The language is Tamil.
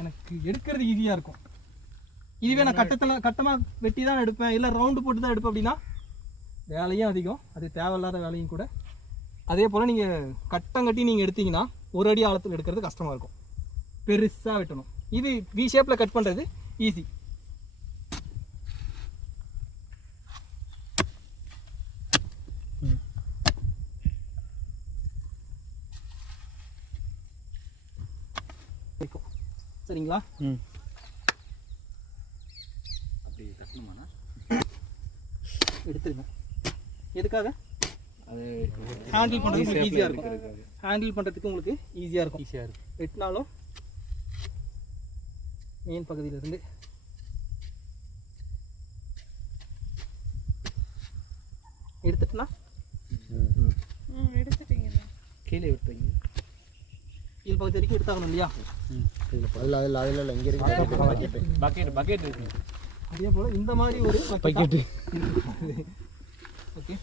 எனக்கு எடுக்கிறது ஈஸியாக இருக்கும். இதுவே நான் கட்டமாக வெட்டி தான் எடுப்பேன், இல்லை ரவுண்டு போட்டு தான் எடுப்பேன் அப்படின்னா வேலையும் அதிகம், அது தேவையில்லாத வேலையும் கூட. அதே போல் நீங்கள் கட்டம் கட்டி நீங்கள் எடுத்தீங்கன்னா 1 அடி ஆழத்தில் எடுக்கிறது கஷ்டமாக இருக்கும், பெருசாக வெட்டணும். இது வி ஷேப்பில் கட் பண்ணுறது ஈஸி. சரிங்களா? அப்படி கட்டணுமாண்ணா? எடுத்துருங்க. எதுக்காக? அது ஹேண்டில் பண்ணுறதுக்கு உங்களுக்கு ஈஸியாக இருக்கும். ஹேண்டில் பண்ணுறதுக்கு உங்களுக்கு ஈஸியாக இருக்கும். வெட்டினாலும் மெயின் பகுதியிலேருந்து எடுத்துட்டுனா எடுத்துட்டீங்க, கீழே விட்டுறீங்க. கீழ் பகுதி வரைக்கும் எடுத்தாகணும் இல்லையா? அதில் இங்கே இருக்கு பக்கெட் இருக்கு. அதே போல் இந்த மாதிரி ஒரு பக்கெட்டு. ஓகே,